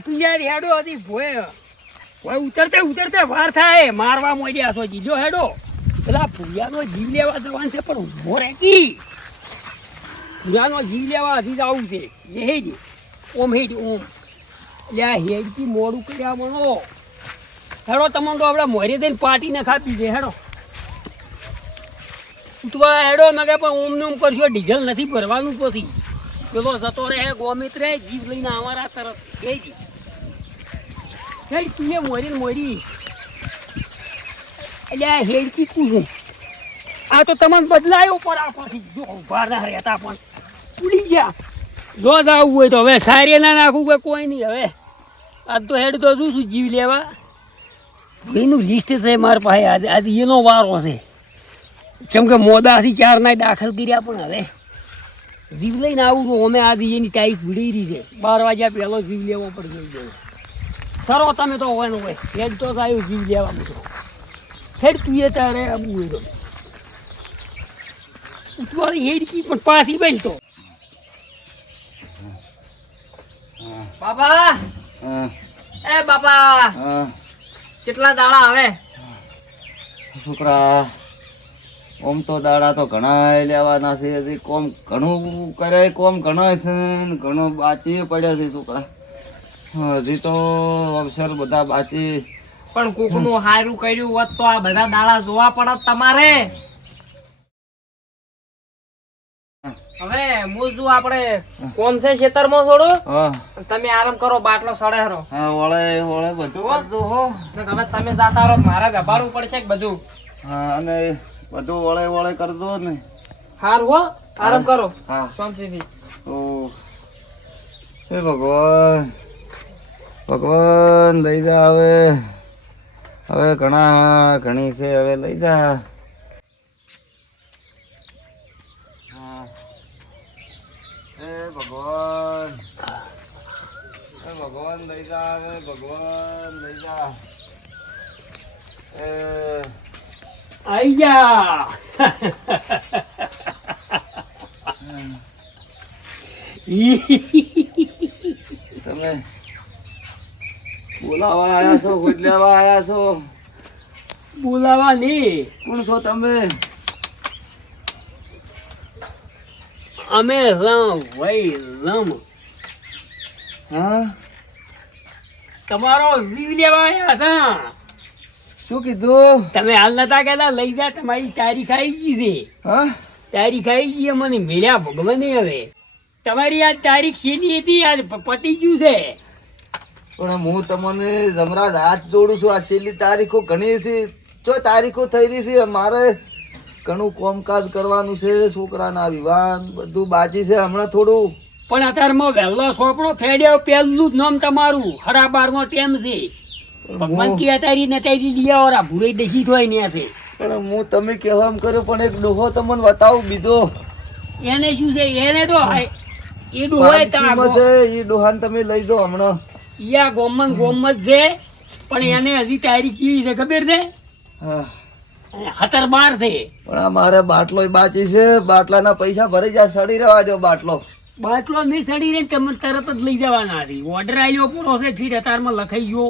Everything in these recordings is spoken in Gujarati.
કાપી જાય હેડો હતી ભોય. ભોય ઉતરતે ઉતરતે વાર થાય, મારવા મોજ્યા છો જીજો હેડો. પેલા ભૂયાનો જીવ લેવા જવાનું છે, પણ ઊભો રે કી? ભૂયાનો જીવ લેવા હજી આવું છે. એ હેજ ઓમ હેજ ઓમ. એટલે આ હેડથી મોડું કર્યા મણો. હેડો, તમને તો આપણે મોરે દઈને પાટીને ખાપી છે, હેડો. ઉતવા હેડો, મેં કે પણ ઓમ ને ઓમ કરશો, ડીઝલ નથી ભરવાનું પછી. પેલો જતો રહે, ગોમિત રહે, જીવ લઈને અમારા તરફ. ગઈ જી હેડ તું એ મોરી મોરી આ હેડકી કું આ તો તમને બદલાયો પર આ પાછી જો ઊભા ના રહેતા પણ ઉડી ગયા જો જવું હોય તો હવે સારી ના નાખું કે કોઈ નહીં હવે આજ તો હેડ તો શું છું જીવ લેવા એનું લિસ્ટ છે મારા પાસે આજે આજે એનો વારો છે કેમ કે મોદાથી ચાર ના દાખલ કર્યા પણ હવે જીવ લઈને આવું અમે આજે એની તારીખ ભૂલી રહી છે બાર વાગ્યા પહેલો જીવ લેવો પડી ગયો સરો તમે તો હોય હોય. હેડ તો આવ્યું જીવ લેવા મિત્રો હેડ તું એ તારે આવું તો ઉતવાળી હેડકી પણ પાછી બેલ તો. બાપા! હા, એ બાપા! હા. કેટલા દાડા આવે? છોકરા ઓમ તો દાડા તો ઘણા લેવાના છે. કોમ ઘણું કરે કોમ ઘણા છે ને ઘણું બાચી પડ્યા છે છોકરા. હજી તો અવસર બધા બાકી. પણ કોકનું હારું કર્યું હોત તો આ બધા દાડા જોવા પડત તમારે. હવે હું શું આપણે કોમ છે ખેતરમાં થોડું? તમે આરામ કરો બાટલો સડે હરો. હા વળે વળે બધું કરતું હો. તમે હવે તમે જાતા રહો મારે ગબાડવું પડશે કે બધું. હા અને બધું વળે વળે કરતો ને. હારું હો. આરામ કરો. હા. શાંતિથી. ઓ હે ભગવાન. ભગવાન લઈ જા હવે. હવે ઘણા ઘણી છે હવે લઈ જા. ભગવાન. ભગવાન લઈ જા હવે ભગવાન લઈ જા. એ. આઈ જા. તમે બોલાવા આયા છો ગુડ લેવા આયા છો? બોલાવા નહીં કોણ છો તમે? અમે રમ ભાઈ રમ. હા? તમારો જીવ લેવા આવ્યા છે. શું કીધું? તમે હાલ નતા કહેતા લઈ જા તમારી તારીખ આવી ગઈ છે. હા? તારીખ આવી ગઈ મને મેળ્યા ભગવાને હવે. તમારી આ તારીખ શેની હતી? આજ પટી ગયું છે. પણ હું તમને જમરાજ હાથ જોડું છું. આ છેલ્લી તારીખો ઘણી છે જો તારીખો થઈ રહી છે મારે ઘણું કામકાજ કરવાનું છે છોકરાના વિવાહ બધું બાજી છે હમણાં થોડું. પણ અત્યારમાં વહેલો સોપડો ફેડ્યો પહેલું જ નામ તમારું હરા ટેમ છે. ભગવાન કી અતારી ને તારી લીયા ઓરા ભૂરે દેશી થોય ને છે. પણ હું તમે કહેવા એમ કર્યો પણ એક ડોહો તમને બતાવું બીજો. એને શું છે? એને તો એ ડોહાય છે એ ડોહાન તમે લઈ દો હમણાં. યા ગોમન ગોમત છે પણ એને હજી તૈયારી કેવી છે ખબર છે? હા. ખતર બાર છે. પણ આ મારે બાટલો બાચી છે બાટલાના પૈસા ભરી જાય સડી રહેવા દો બાટલો. બાટલો નહીં સડી રહે તમને તરત જ લઈ જવાના હતી ઓર્ડર આવ્યો પૂરો છે ઠીક અતારમાં લખાઈ ગયો.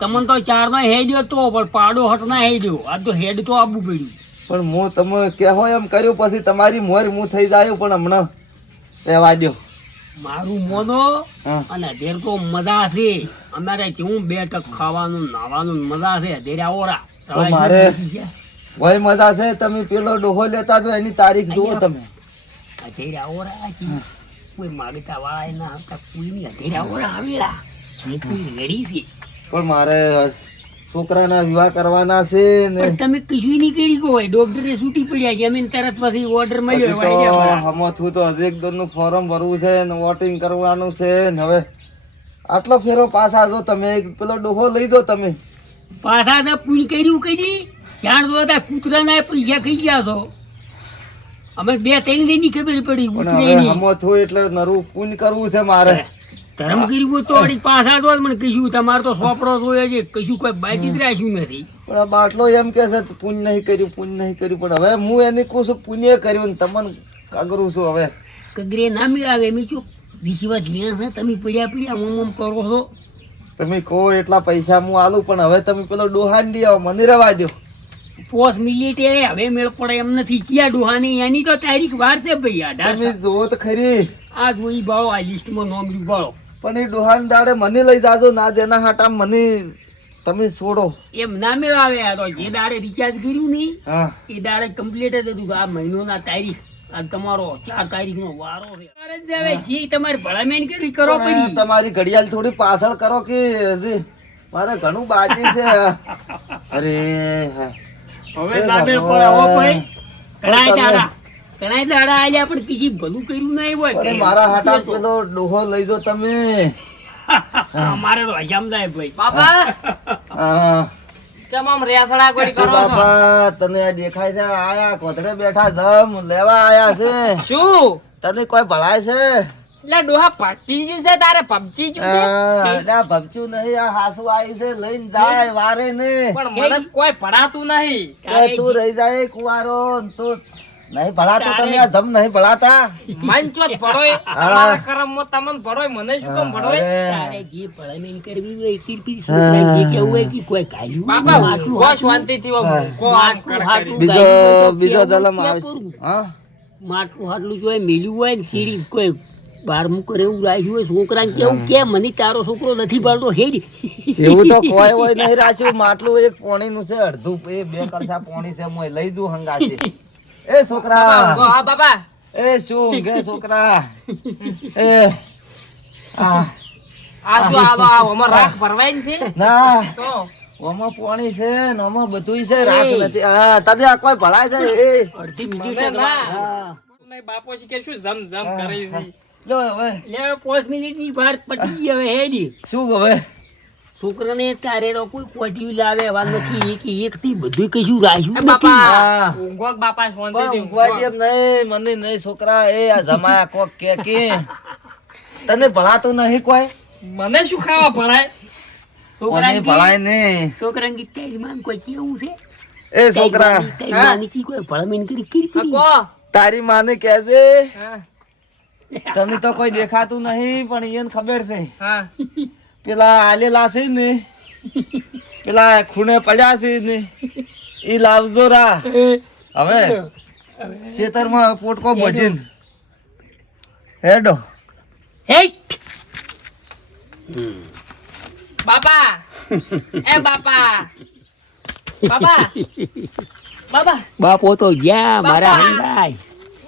તમને તો ચાર નો હેડ તો પણ પાડો હટ ના હેડ્યો આ તો હેડ તો આબુ પડ્યું. પણ હું તમે કહેવો એમ કર્યું પછી તમારી મોર હું થઈ જાય પણ હમણાં રહેવા દો મારું મોનો અને અધેર તો મજા છે. અમારે જેવું બે ટક ખાવાનું નાવાનું મજા છે. અધેર આવોરા મારે- વય મજા છે તમે પેલો ડોહો લેતા તો એની તારીખ જુઓ તમે. અધેર આવોરા કોઈ માગતા વાળા ના આવતા કોઈની અધેર આવોરા આવેલા પણ મારે છોકરાના વિવાહ કરવાના છે ને. તમે કશું નહીં કરી કોઈ ડોક્ટરે છૂટી પડ્યા છે. અમે તરત પછી ઓર્ડર મળ્યો તો હમો છું તો હજી એક દોનનું ફોર્મ ભરવું છે ને વોટિંગ કરવાનું છે ને હવે આટલો ફેરો પાછા જો તમે પેલો ડોહો લઈ દો તમે. પાછા તો પૂન કર્યું કરી જાણ દો હતા કૂતરાના પૈસા ખાઈ ગયા તો. અમે બે ત્રણ દિનની ખબર પડી હમો છું એટલે નરું પૂન કરવું છે મારે. ધર્મ કર્યું તો વળી પાછા તો મને કહીશું તમારે તો સોપડો જોઈએ છે કશું કોઈ બાજી જ રાખ્યું નથી. પણ આ બાટલો એમ કે છે પુણ્ય નહીં કર્યું પુણ્ય નહીં કર્યું. પણ હવે હું એને કહું છું પુણ્ય કર્યું ને તમને કાગરું છું હવે. કગરે ના મિલાવે એમ શું વિશ્વાસ જ્યાં છે તમે પડ્યા પડ્યા હું આમ કરો છો. તમે કહો એટલા પૈસા હું આલું પણ હવે તમે પેલો ડોહાન આવો મને રવા દો પોસ મિનિટે હવે મેળ પડે એમ નથી. ચિયા ડોહાની એની તો તારીખ વાર છે ભાઈ અઢાર તમે જુઓ તો ખરી. આ જોઈ ભાવ આ લિસ્ટમાં નોમ બાળો પણ એ ડોહાન દાડે મને લઈ જાજો ના જેના હાટા મને તમે છોડો. એમ ના મેળો આવે આ તો જે દાડે રિચાર્જ કર્યું ને એ દાડે કમ્પ્લીટ જ હતું આ મહિનોના તારીખ આ તમારો ચાર તારીખ નો વારો તારે હવે જે તમારે ભલામણ કરી કરો તમારી ઘડિયાળ થોડી પાછળ કરો કે હજી મારે ઘણું બાકી છે. અરે હા. હવે ના મેળ પડે હો ભાઈ. ઘણાય તમે- દાડા દાડા આલ્યા પણ બીજી ભલું કર્યું નહીં હોય. અરે મારા હાટા પેલો ડોહો લઈ દો તમે. અમારે તો હજામ જાય ભાઈ. બાબા હા. રેસડા ગોળી શું કરો તને આ દેખાય છે આયા કોતરે બેઠા ધમ લેવા આયા છે. શું? તને કોઈ ભળાય છે? એટલે ડોહા પટી ગયું છે તારે પબજી ગયું છે? નહીં આ હાસુ આવ્યું છે લઈને જાય વારે ને. પણ મને કોઈ પડાતું નહીં. તું રહી જાય કુવારો તું નહીં ભળાતો તમે આ ધમ નહીં ભળાતા? મન ચોત ભડોય તમારા કરમમાં તમને ભડોય મને શું કામ ભડોય તારે જે ભલામણ કરવી હોય તીરપી શું? જે કેવું હોય કે કોઈ કાયું બાપા આટલું શાંતિથી હા. આમ કર બીજો બીજો દલમ આવશે? હા. માટલું હાટલું જો મિલ્યું હોય ને સીડી કોઈ બારમું કરે એવું રાખ્યું હોય છોકરાને કેવું? કે મને તારો છોકરો નથી પાડતો હેરી એવું તો કોઈ હોય નહીં રાખ્યું. માટલું એક પોણી નું છે અડધું. એ બે કલસા પોણી છે મોય લઈ દઉં હંગાથી. એ છોકરા. હા બાપા. એ શું કે છોકરા? એ આ. આ શું આ આ અમાર રાખ ભરવાઈ છે? ના. તો. ઓમાં પોણી છે ને ઓમાં બધું છે રાખ નથી. હા તને આ કોઈ ભળાય છે? એ. અડધી મિનિટ ના નહીં, બાપો શીખે શું જમ જમ કરે છે? લો હવે. લે પાંચ મિનિટની વાર પટી ગઈ હવે હેડી શું હવે? છોકરાને તારે તો કોઈ કોટી લાવે એવા નથી. એક એક થી બધું કશું રાખ્યું બાપા! ઊંઘો બાપા શાંતિથી ઊંઘવાથી ઊંઘો. એમ નહીં મને નહીં છોકરા એ આ જમાયા કોક કે કે. તને ભળાતું નહીં કોઈ? મને શું ખાવા ભળાય? છોકરાને ભળાય ને છોકરાને કે તેજમાન કોઈ કેવું છે? એ છોકરા. તેજમાની- કી કોઈ ભળમીન કરી કરી કો. તારી માને કહેજે. હા, તને તો કોઈ દેખાતું નહીં પણ એને ખબર છે. હા. પેલા આલેલા છે ને પેલા ખૂણે પડ્યા છે ને એ લાવજો રા. હવે ખેતરમાં પોટકો ભજીન. હેડો. હેટ! બાપા. એ બાપા. બાપા. બાપા. બાપો તો ગયા મારા! હંગાય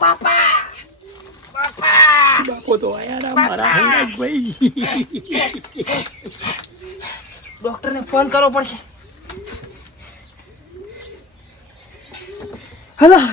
બાપા. બાપા બાપો તો આયા મારા હંગાય ભાઈ ડોક્ટર ફોન કરવો પડશે. હલા